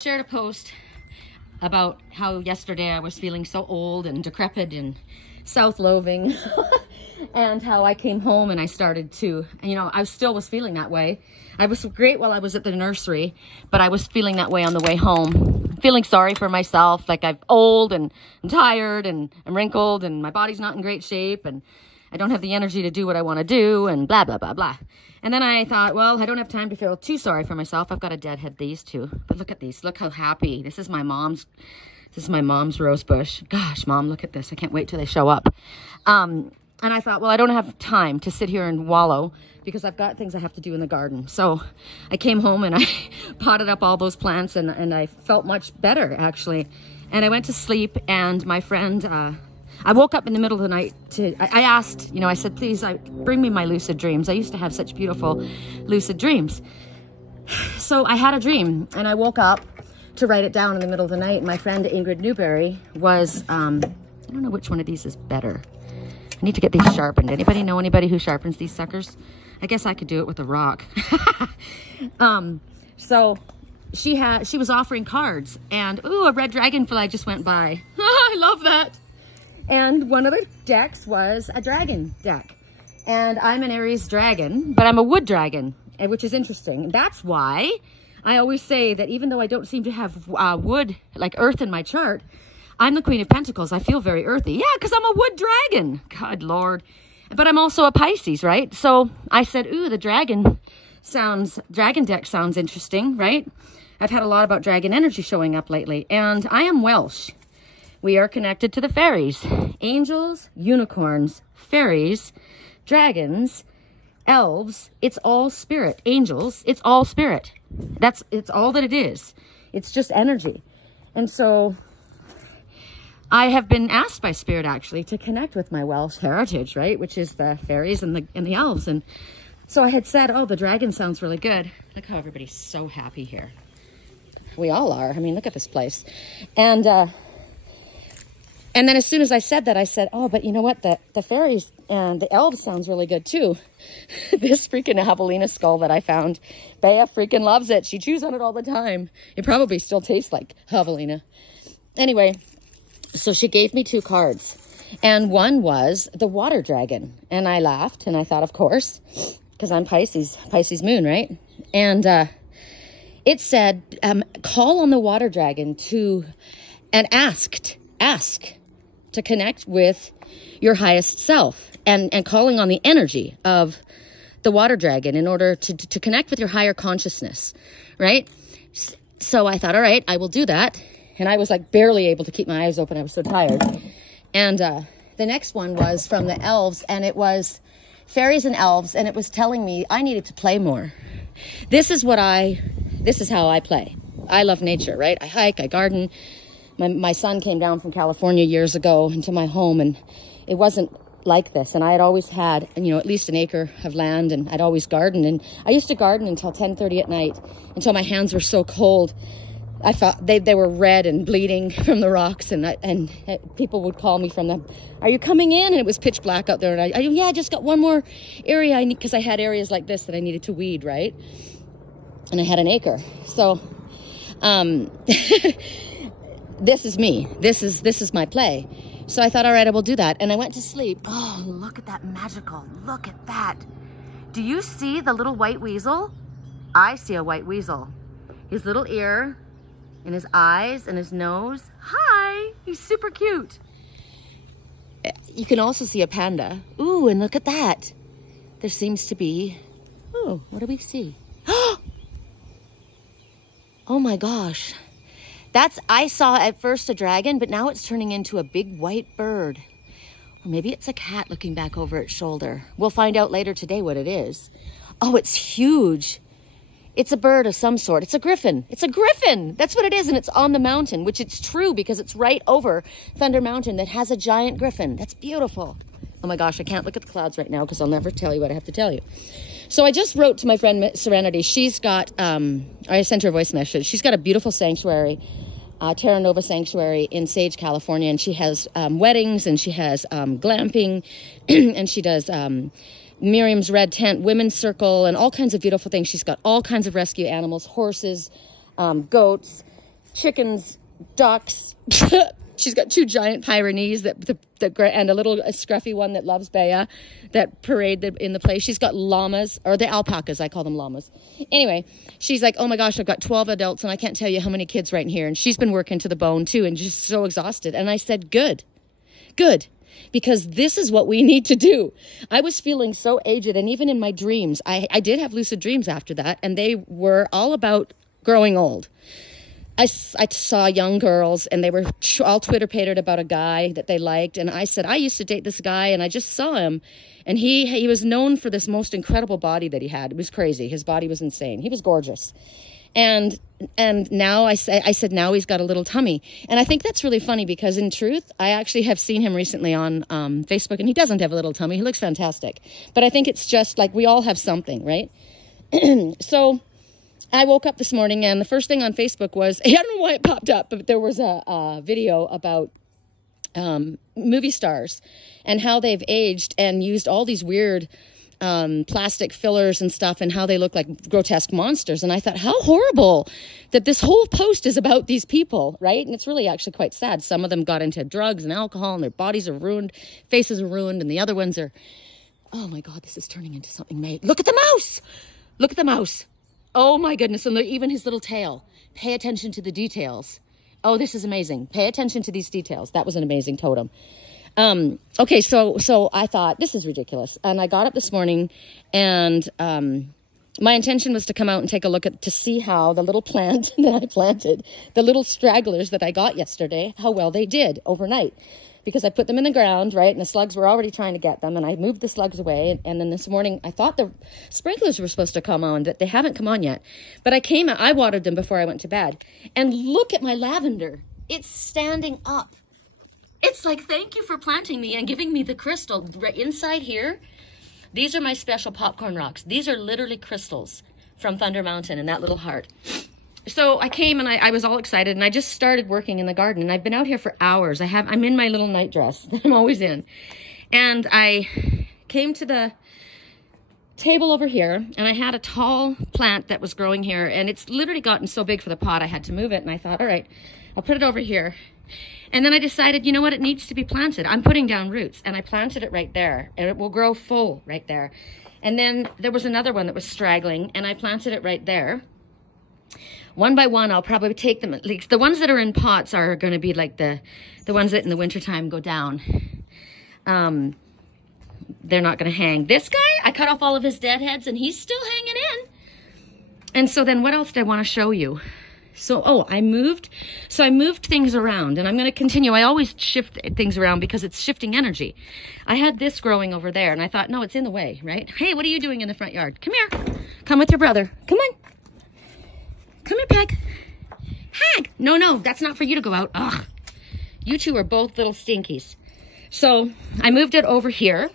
Shared a post about how yesterday I was feeling so old and decrepit and self-loathing and how I came home and I started to, I still was feeling that way. I was great while I was at the nursery, but I was feeling that way on the way home, feeling sorry for myself, like I'm old and I'm tired and I'm wrinkled and my body's not in great shape and I don't have the energy to do what I want to do and blah, blah, blah, blah. And then I thought, well, I don't have time to feel too sorry for myself. I've got to deadhead these two. But look at these. Look how happy. This is my mom's rose bush. Gosh, Mom, look at this. I can't wait till they show up. And I thought, well, I don't have time to sit here and wallow because I've got things I have to do in the garden. So I came home and I potted up all those plants and I felt much better, actually. And I went to sleep and my friend... I woke up in the middle of the night I asked, I said, please bring me my lucid dreams. I used to have such beautiful lucid dreams. So I had a dream and I woke up to write it down in the middle of the night. My friend Ingrid Newberry was, I don't know which one of these is better. I need to get these sharpened. Anybody know anybody who sharpens these suckers? I guess I could do it with a rock. So she was offering cards and, ooh, a red dragonfly just went by. I love that. And one of the decks was a dragon deck. And I'm an Aries dragon, but I'm a wood dragon, which is interesting. That's why I always say that even though I don't seem to have wood, like earth in my chart, I'm the Queen of Pentacles. I feel very earthy. Yeah, because I'm a wood dragon. God, Lord. But I'm also a Pisces, right? So I said, ooh, the dragon deck sounds interesting, right? I've had a lot about dragon energy showing up lately. And I am Welsh. We are connected to the fairies, angels, unicorns, fairies, dragons, elves. It's all spirit. Angels, it's all spirit. It's all that it is. It's just energy. And so I have been asked by spirit actually to connect with my Welsh heritage, right? Which is the fairies and the elves. And so I had said, oh, the dragon sounds really good. Look how everybody's so happy here. We all are. I mean, look at this place. And then as soon as I said that, I said, oh, but you know what? The fairies and the elves sounds really good too. This freaking javelina skull that I found, Bea freaking loves it. She chews on it all the time. It probably still tastes like javelina. Anyway, so she gave me 2 cards. And one was the water dragon. And I laughed and I thought, of course, because I'm Pisces moon, right? And it said, call on the water dragon and ask to connect with your highest self and calling on the energy of the water dragon in order to connect with your higher consciousness, right? So I thought, all right, I will do that. And I was like barely able to keep my eyes open. I was so tired. And the next one was from the elves and it was fairies and elves. And it was telling me I needed to play more. This is how I play. I love nature, right? I hike, I garden. My son came down from California years ago into my home and it wasn't like this. And I had always had, at least an acre of land and I'd always garden. And I used to garden until 10:30 at night until my hands were so cold. I thought they were red and bleeding from the rocks and people would call me from them. Are you coming in? And it was pitch black out there. And I just got one more area because I had areas like this that I needed to weed, right? And I had an acre. So, this is me. This is my play. So I thought, all right, I will do that. And I went to sleep. Oh, look at that magical. Look at that. Do you see the little white weasel? I see a white weasel. His little ear and his eyes and his nose. Hi, he's super cute. You can also see a panda. Ooh, and look at that. There seems to be, oh, what do we see? Oh my gosh. I saw at first a dragon, but now it's turning into a big white bird. Or maybe it's a cat looking back over its shoulder. We'll find out later today what it is. Oh, it's huge. It's a bird of some sort. It's a griffin. It's a griffin. That's what it is. And it's on the mountain, which it's true because it's right over Thunder Mountain that has a giant griffin. That's beautiful. Oh my gosh, I can't look at the clouds right now because I'll never tell you what I have to tell you. So I just wrote to my friend Serenity. She's got, I sent her a voice message. She's got a beautiful sanctuary, Terra Nova Sanctuary in Sage, California. And she has weddings and she has glamping and she does Miriam's Red Tent, Women's Circle, and all kinds of beautiful things. She's got all kinds of rescue animals, horses, goats. chickens, ducks. She's got 2 giant Pyrenees and a little scruffy one that loves Bea that parade in the place. She's got llamas, or the alpacas. I call them llamas. Anyway, she's like, oh my gosh, I've got 12 adults and I can't tell you how many kids right in here. And she's been working to the bone too and just so exhausted. And I said, good, because this is what we need to do. I was feeling so aged, and even in my dreams, I did have lucid dreams after that, and they were all about growing old. I saw young girls, and they were all Twitter-pated about a guy that they liked. And I said, I used to date this guy, and I just saw him. And he was known for this most incredible body that he had. It was crazy. His body was insane. He was gorgeous. And now I said, now he's got a little tummy. And I think that's really funny because in truth, I actually have seen him recently on Facebook, and he doesn't have a little tummy. He looks fantastic. But I think it's just like we all have something, right? So I woke up this morning, and the first thing on Facebook was, I don't know why it popped up, but there was a video about movie stars and how they've aged and used all these weird plastic fillers and stuff, and how they look like grotesque monsters. And I thought, how horrible that this whole post is about these people, right? And it's really actually quite sad. Some of them got into drugs and alcohol, and their bodies are ruined, faces are ruined, and the other ones are, oh my God, this is turning into something made. Look at the mouse! Look at the mouse! Oh my goodness, and even his little tail. Pay attention to the details. Oh, this is amazing. Pay attention to these details. That was an amazing totem. Okay, so I thought, this is ridiculous. And I got up this morning, and my intention was to come out and take a look to see how the little plant that I planted, the little stragglers that I got yesterday, how well they did overnight. Because I put them in the ground, right, and the slugs were already trying to get them, and I moved the slugs away, and then this morning, I thought the sprinklers were supposed to come on, but they haven't come on yet. But I watered them before I went to bed, and look at my lavender. It's standing up. It's like, thank you for planting me and giving me the crystal. Right inside here, these are my special popcorn rocks. These are literally crystals from Thunder Mountain and that little heart. So I came and I was all excited, and I just started working in the garden, and I've been out here for hours. I'm in my little night dress that I'm always in. And I came to the table over here, and I had a tall plant that was growing here, and it's literally gotten so big for the pot I had to move it. And I thought, all right, I'll put it over here. And then I decided, you know what, it needs to be planted. I'm putting down roots, and I planted it right there, and it will grow full right there. And then there was another one that was straggling, and I planted it right there. One by one, I'll probably take them, at least the ones that are in pots are going to be like the ones that in the wintertime go down. They're not going to hang. This guy, I cut off all of his dead heads, and he's still hanging in. And so then what else did I want to show you? So, I moved things around, and I'm going to continue. I always shift things around because it's shifting energy. I had this growing over there, and I thought, no, it's in the way, right? Hey, what are you doing in the front yard? Come here. Come with your brother. Come on. Come here, Peg. Hag. No, that's not for you to go out. Ugh. You two are both little stinkies. So I moved it over here,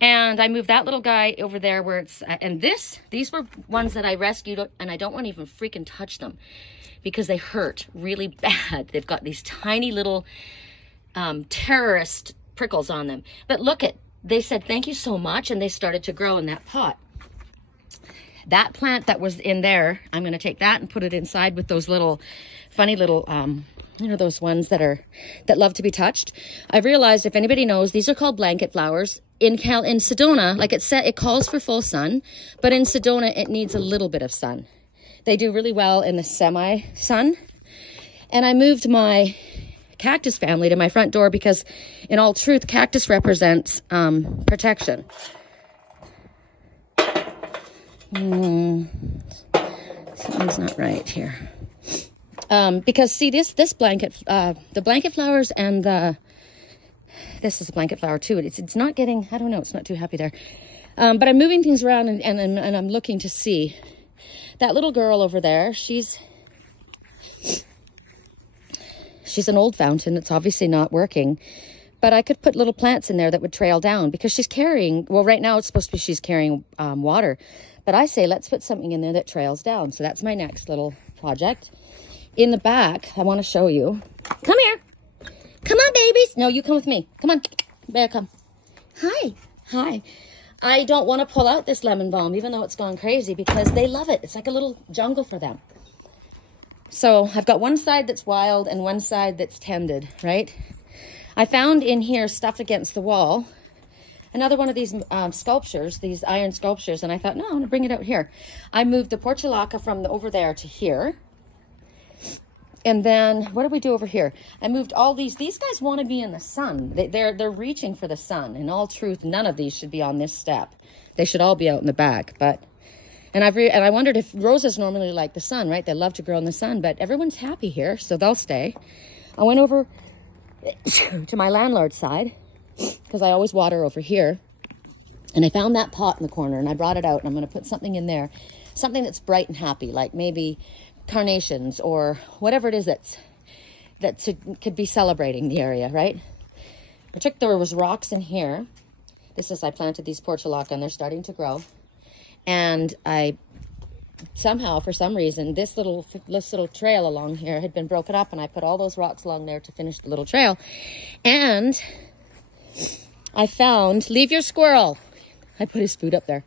and I moved that little guy over there where it's, and these were ones that I rescued, and I don't want to even freaking touch them because they hurt really bad. They've got these tiny little terrorist prickles on them. But look they said, thank you so much, and they started to grow in that pot. That plant that was in there, I'm going to take that and put it inside with those little, funny little, you know, those ones that love to be touched. I've realized, if anybody knows, these are called blanket flowers. In Sedona, like it calls for full sun, but in Sedona, it needs a little bit of sun. They do really well in the semi-sun. And I moved my cactus family to my front door because, in all truth, cactus represents protection. Something's not right here. Because see this blanket, the blanket flowers and this is a blanket flower too. It's not getting, I don't know, it's not too happy there. But I'm moving things around and I'm looking to see that little girl over there. She's an old fountain. It's obviously not working. But I could put little plants in there that would trail down because she's carrying, well, right now it's supposed to be she's carrying water. But I say, let's put something in there that trails down. So that's my next little project. In the back, I want to show you. Come here. Come on, babies. No, you come with me. Come on. Bear, come. Hi. Hi. I don't want to pull out this lemon balm, even though it's gone crazy, because they love it. It's like a little jungle for them. So I've got one side that's wild and one side that's tended, right? I found in here, stuffed against the wall, another one of these sculptures, these iron sculptures, and I thought, no, I'm gonna bring it out here. I moved the portulaca from over there to here. And then, what did we do over here? I moved all these guys want to be in the sun. They're reaching for the sun. In all truth, none of these should be on this step. They should all be out in the back, but, and I wondered if roses normally like the sun, right? They love to grow in the sun, but everyone's happy here, so they'll stay. I went over to my landlord's side, because I always water over here. And I found that pot in the corner, and I brought it out, and I'm going to put something in there. Something that's bright and happy, like maybe carnations or whatever it is that could be celebrating the area, right? There was rocks in here. This is, I planted these portulaca, and they're starting to grow. And I somehow, for some reason, this little trail along here had been broken up, and I put all those rocks along there to finish the little trail. And I found, leave your squirrel. I put his food up there.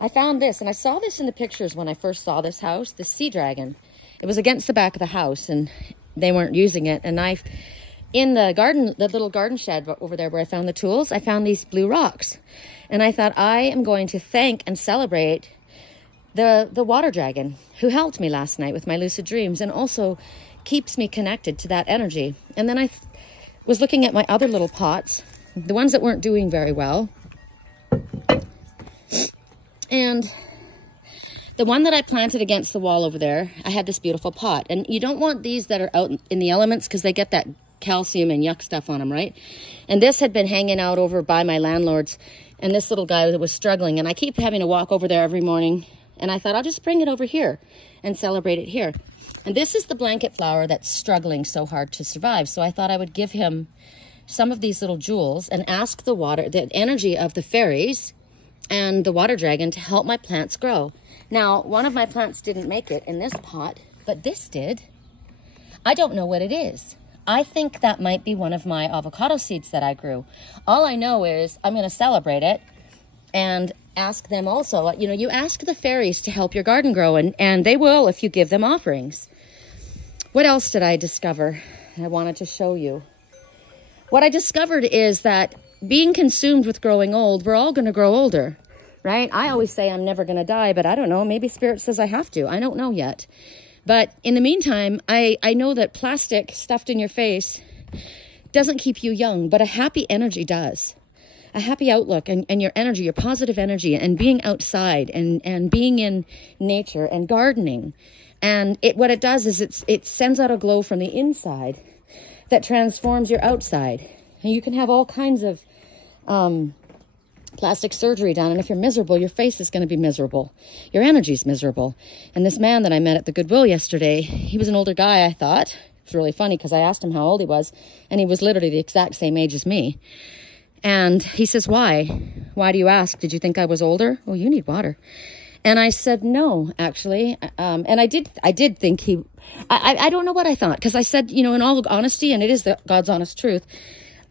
I found this, and I saw this in the pictures when I first saw this house, the sea dragon. It was against the back of the house, and they weren't using it. And in the garden, the little garden shed over there where I found the tools, I found these blue rocks. And I thought, I am going to thank and celebrate the water dragon who helped me last night with my lucid dreams and also keeps me connected to that energy. And then I was looking at my other little pots, the ones that weren't doing very well. And the one that I planted against the wall over there, I had this beautiful pot. And you don't want these that are out in the elements because they get that calcium and yuck stuff on them, right? And this had been hanging out over by my landlord's, and this little guy that was struggling. And I keep having to walk over there every morning. And I thought, I'll just bring it over here and celebrate it here. And this is the blanket flower that's struggling so hard to survive. So I thought I would give him some of these little jewels and ask the energy of the fairies and the water dragon to help my plants grow. Now, one of my plants didn't make it in this pot, but this did. I don't know what it is. I think that might be one of my avocado seeds that I grew. All I know is I'm going to celebrate it and ask them also. You know, you ask the fairies to help your garden grow, and they will if you give them offerings. What else did I discover I wanted to show you? What I discovered is that being consumed with growing old, we're all going to grow older, right? I always say I'm never going to die, but I don't know. Maybe Spirit says I have to. I don't know yet. But in the meantime, I know that plastic stuffed in your face doesn't keep you young, but a happy energy does. A happy outlook and your energy, your positive energy, and being outside and being in nature and gardening. And what it does is it sends out a glow from the inside that transforms your outside. And you can have all kinds of plastic surgery done, and if you're miserable, your face is going to be miserable. Your energy's miserable. And this man that I met at the Goodwill yesterday, he was an older guy, I thought. It was really funny because I asked him how old he was, and he was literally the exact same age as me. And he says, why? Why do you ask? Did you think I was older? Well, you need water. And I said, no, actually. And I did think I don't know what I thought, because I said, you know, in all honesty, and it is God's honest truth,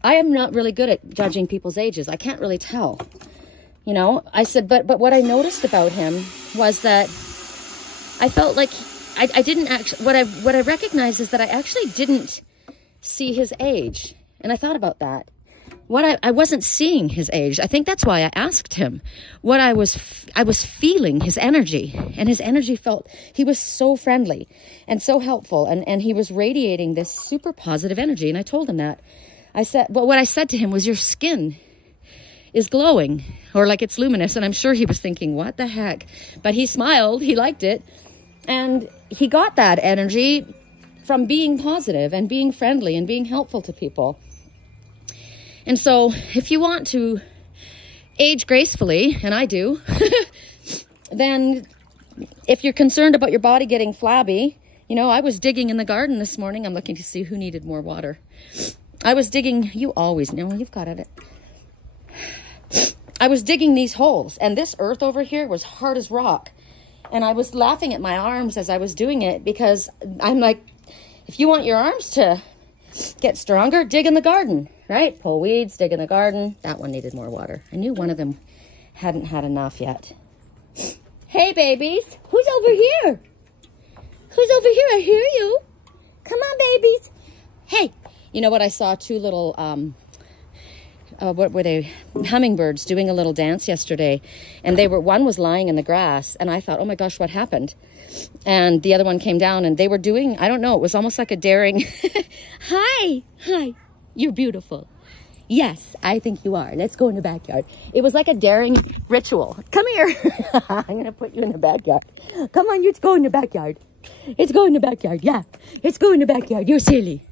I am not really good at judging people's ages. I can't really tell. You know, I said, but what I noticed about him was that I felt like I didn't actually, what I recognized is that I actually didn't see his age. And I thought about that. I wasn't seeing his age. I think that's why I asked him. I was feeling his energy, and his energy he was so friendly and so helpful, and he was radiating this super positive energy. And I told him that. What I said to him was, your skin is glowing, or like it's luminous. And I'm sure he was thinking, what the heck? But he smiled, he liked it. And he got that energy from being positive and being friendly and being helpful to people. And so if you want to age gracefully, and I do, then if you're concerned about your body getting flabby, you know, I was digging in the garden this morning. I'm looking to see who needed more water. I was digging, you always know, you've got it. I was digging these holes, and this earth over here was hard as rock. And I was laughing at my arms as I was doing it, because I'm like, if you want your arms to get stronger, dig in the garden, right? Pull weeds, dig in the garden. That one needed more water. I knew one of them hadn't had enough yet. Hey, babies, who's over here? Who's over here? I hear you. Come on, babies. Hey, you know what? I saw two little, what were they? Hummingbirds doing a little dance yesterday. And one was lying in the grass. And I thought, oh my gosh, what happened? And the other one came down and they were doing, I don't know, it was almost like a daring, hi, you're beautiful. Yes, I think you are. Let's go in the backyard. It was like a daring ritual. Come here. I'm going to put you in the backyard. Come on, let's go in the backyard. Let's go in the backyard. Yeah, let's go in the backyard. You're silly.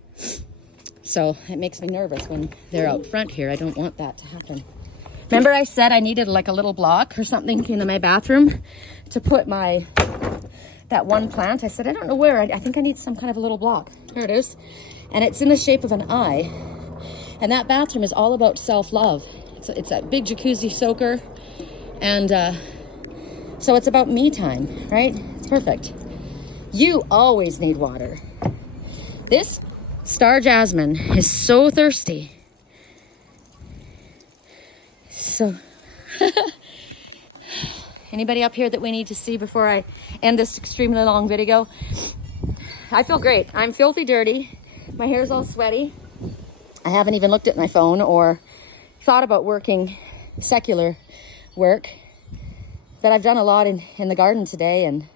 So it makes me nervous when they're out front here. I don't want that to happen. Remember I said I needed like a little block or something in my bathroom to put that one plant? I said, I don't know where. I think I need some kind of a little block. There it is. And it's in the shape of an eye. And that bathroom is all about self-love. It's that big jacuzzi soaker. And so it's about me time, right? It's perfect. You always need water. This star jasmine is so thirsty. So, anybody up here that we need to see before I end this extremely long video? I feel great. I'm filthy dirty. My hair's all sweaty. I haven't even looked at my phone or thought about working secular work, but I've done a lot in the garden today, and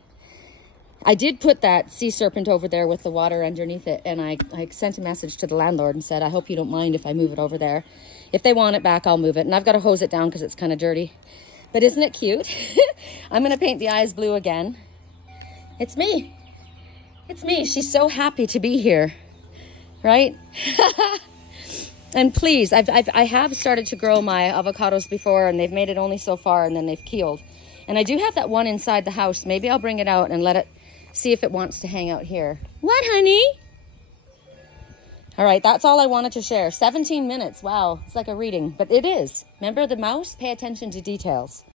I did put that sea serpent over there with the water underneath it, and I sent a message to the landlord and said, I hope you don't mind if I move it over there. If they want it back, I'll move it, and I've got to hose it down because it's kind of dirty. But isn't it cute? I'm going to paint the eyes blue again. It's me. It's me. She's so happy to be here, right? And please, I have started to grow my avocados before, and they've made it only so far, and then they've keeled. And I do have that one inside the house. Maybe I'll bring it out and let it see if it wants to hang out here. What, honey? All right, that's all I wanted to share. 17 minutes. Wow, it's like a reading, but it is. Remember the mouse? Pay attention to details.